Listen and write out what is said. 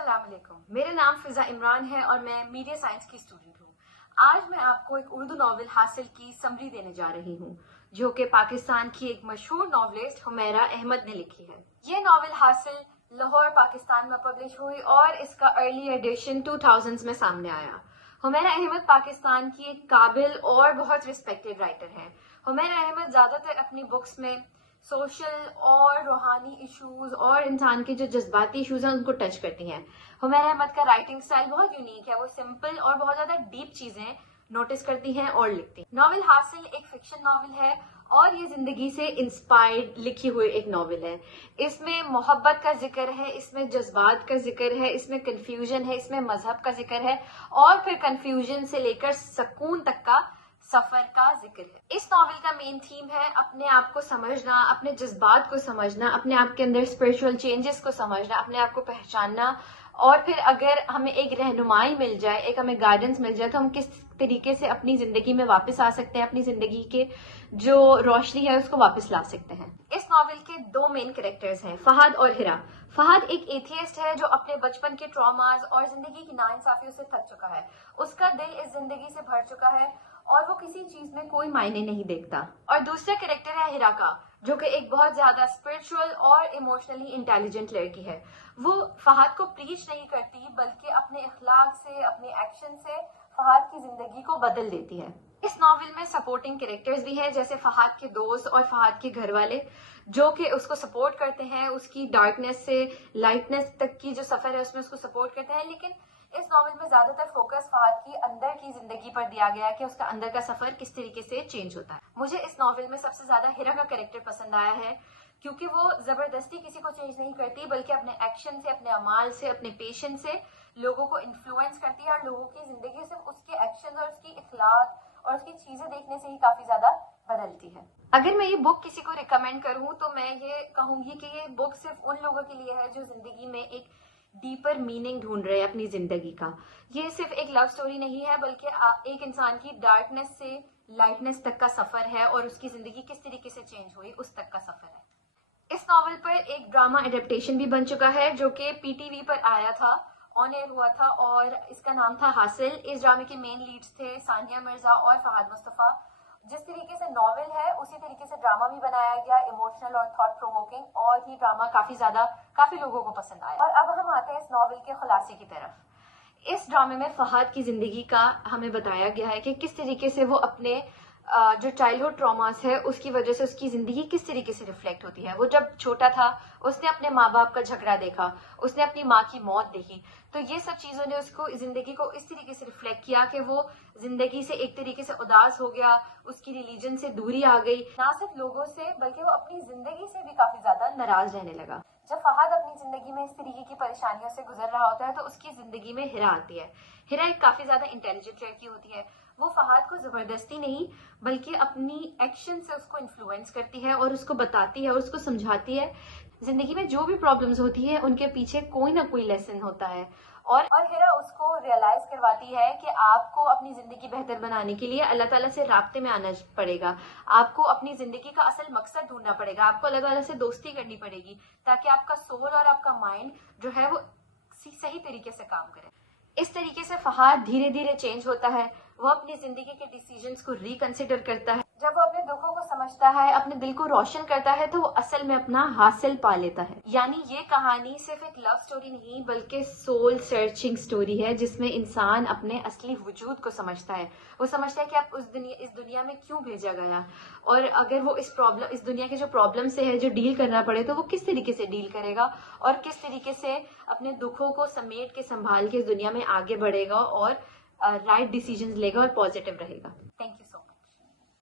अस्सलाम वालेकुम, मेरा नाम फिजा इमरान है और मैं मीडिया साइंस की स्टूडेंट हूँ। आज मैं आपको एक उर्दू नॉवेल हासिल की समरी देने जा रही हूँ जो कि पाकिस्तान की एक मशहूर नॉवलिस्ट हुमैरा अहमद ने लिखी है। ये नॉवेल हासिल लाहौर पाकिस्तान में पब्लिश हुई और इसका अर्ली एडिशन 2000s में सामने आया। हुमैरा अहमद पाकिस्तान की एक काबिल और बहुत रिस्पेक्टेड राइटर है। हुमैरा अहमद ज्यादातर अपनी बुक्स में सोशल और रूहानी इश्यूज और इंसान के जो जज्बाती इश्यूज हैं उनको टच करती हैं। हुमैरा अहमद का राइटिंग स्टाइल बहुत यूनिक है। वो सिंपल और बहुत ज्यादा डीप चीजें नोटिस करती हैं और लिखती हैं। नॉवेल हासिल एक फिक्शन नॉवेल है और ये जिंदगी से इंस्पायर्ड लिखी हुई एक नॉवेल है। इसमें मोहब्बत का जिक्र है, इसमें जज्बात का जिक्र है, इसमें कंफ्यूजन है, इसमें मजहब का जिक्र है और फिर कंफ्यूजन से लेकर सुकून तक का सफर का जिक्र है। इस नॉवेल का मेन थीम है अपने आप को समझना, अपने जज्बात को समझना, अपने आप के अंदर स्पिरिचुअल चेंजेस को समझना, अपने आप को पहचानना और फिर अगर हमें एक रहनुमाई मिल जाए, एक हमें गाइडेंस मिल जाए तो हम किस तरीके से अपनी जिंदगी में वापस आ सकते हैं, अपनी जिंदगी के जो रोशनी है उसको वापस ला सकते हैं। इस नॉवेल के दो मेन कैरेक्टर्स हैं, फहद और हिरा। फहद एक एथियस्ट है जो अपने बचपन के ट्रॉमास और जिंदगी की नाइंसाफियों से थक चुका है। उसका दिल इस जिंदगी से भर चुका है और वो किसी चीज में कोई मायने नहीं देखता। और दूसरा कैरेक्टर है हिरा का, जो कि एक बहुत ज्यादा स्पिरिचुअल और इमोशनली इंटेलिजेंट लड़की है। वो फहद को प्रीच नहीं करती बल्कि अपने इखलाक से, अपने एक्शन से फहद की जिंदगी को बदल देती है। इस नॉवेल में सपोर्टिंग कैरेक्टर्स भी हैं, जैसे फहद के दोस्त और फहद के घर वाले जो कि उसको सपोर्ट करते हैं, उसकी डार्कनेस से लाइटनेस तक की जो सफर है उसमें उसको सपोर्ट करते हैं। लेकिन इस नॉवेल में ज्यादातर फोकस फहद की अंदर की जिंदगी पर दिया गया है कि उसका अंदर का सफर किस तरीके से चेंज होता है। मुझे इस नॉवेल में सबसे ज्यादा हिरा का कैरेक्टर पसंद आया है क्योंकि वो जबरदस्ती किसी को चेंज नहीं करती बल्कि अपने एक्शन से, अपने अमाल से, अपने पेशेंस से लोगों को इन्फ्लुएंस करती है और लोगों की जिंदगी सिर्फ उसके एक्शन और उसकी इखलाक और उसकी चीजें देखने से ही काफी ज्यादा बदलती है। अगर मैं ये बुक किसी को रिकमेंड करूं तो मैं ये कहूंगी कि ये बुक सिर्फ उन लोगों के लिए है जो जिंदगी में एक डीपर मीनिंग ढूंढ रहे हैं अपनी जिंदगी का। ये सिर्फ एक लव स्टोरी नहीं है बल्कि एक इंसान की डार्कनेस से लाइटनेस तक का सफर है और उसकी जिंदगी किस तरीके से चेंज हुई उस तक का सफर है। इस नॉवेल पर एक ड्रामा एडेप्टेशन भी बन चुका है जो कि पीटीवी पर आया था, ऑन एयर हुआ था और इसका नाम था हासिल। इस ड्रामे के मेन लीड्स थे सानिया मिर्जा और फहद मुस्तफा। जिस तरीके से नॉवेल है उसी तरीके से ड्रामा भी बनाया गया, इमोशनल और थॉट प्रोवोकिंग, और ये ड्रामा काफी लोगों को पसंद आया। और अब हम आते हैं इस नॉवेल के खुलासे की तरफ। इस ड्रामे में फहद की जिंदगी का हमें बताया गया है कि किस तरीके से वो अपने जो चाइल्डहुड ट्रॉमास है उसकी वजह से उसकी जिंदगी किस तरीके से रिफ्लेक्ट होती है। वो जब छोटा था उसने अपने माँ बाप का झगड़ा देखा, उसने अपनी माँ की मौत देखी, तो ये सब चीजों ने उसको जिंदगी को इस तरीके से रिफ्लेक्ट किया कि वो जिंदगी से एक तरीके से उदास हो गया, उसकी रिलीजन से दूरी आ गई, ना सिर्फ लोगों से बल्कि वो अपनी जिंदगी से भी काफी ज्यादा नाराज रहने लगा। जब फहद अपनी जिंदगी में इस तरीके की परेशानियों से गुजर रहा होता है तो उसकी जिंदगी में हिरा आती है। हिरा एक काफी ज्यादा इंटेलिजेंट लड़की होती है। वो फहद को जबरदस्ती नहीं बल्कि अपनी एक्शन से उसको इन्फ्लुएंस करती है और उसको बताती है और उसको समझाती है जिंदगी में जो भी प्रॉब्लम्स होती है उनके पीछे कोई ना कोई लेसन होता है। और हिरा उसको रियलाइज करवाती है कि आपको अपनी जिंदगी बेहतर बनाने के लिए अल्लाह ताला से राब्ते में आना पड़ेगा, आपको अपनी जिंदगी का असल मकसद ढूंढना पड़ेगा, आपको अल्लाह ताला से दोस्ती करनी पड़ेगी ताकि आपका सोल और आपका माइंड जो है वो सही तरीके से काम करे। इस तरीके से फहद धीरे धीरे चेंज होता है। वो अपनी जिंदगी के डिसीजंस को रिकंसिडर करता है। जब वो अपने दुखों को समझता है, अपने दिल को रोशन करता है तो वो असल में अपना हासिल पा लेता है। यानी ये कहानी सिर्फ एक लव स्टोरी नहीं बल्कि सोल सर्चिंग स्टोरी है जिसमें इंसान अपने असली वजूद को समझता है। वो समझता है कि आप इस दुनिया में क्यों भेजा गया और अगर वो इस दुनिया के जो प्रॉब्लम से है जो डील करना पड़े तो वो किस तरीके से डील करेगा और किस तरीके से अपने दुखों को समेट के संभाल के इस दुनिया में आगे बढ़ेगा और राइट डिसीजंस लेगा और पॉजिटिव रहेगा। Thank you.